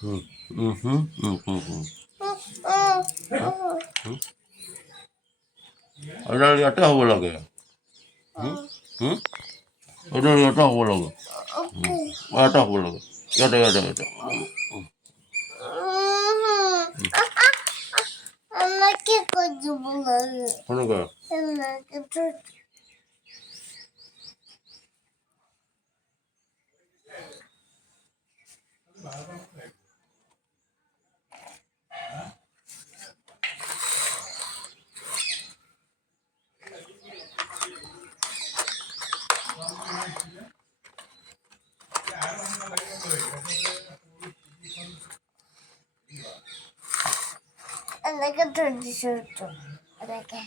হুম, হুম, হুম, হুম, হুম, হুম। এটা ইয়াতে হ'ব লাগে। হুম? এটা ইয়াতে হ'ব লাগে। ইয়াতে হ'ব লাগে। ইয়াতে, ইয়াতে, ইয়াতে। আমাকে করব লাগে সেনেকৈ। আমাকে তো আমাকে তো আমাকে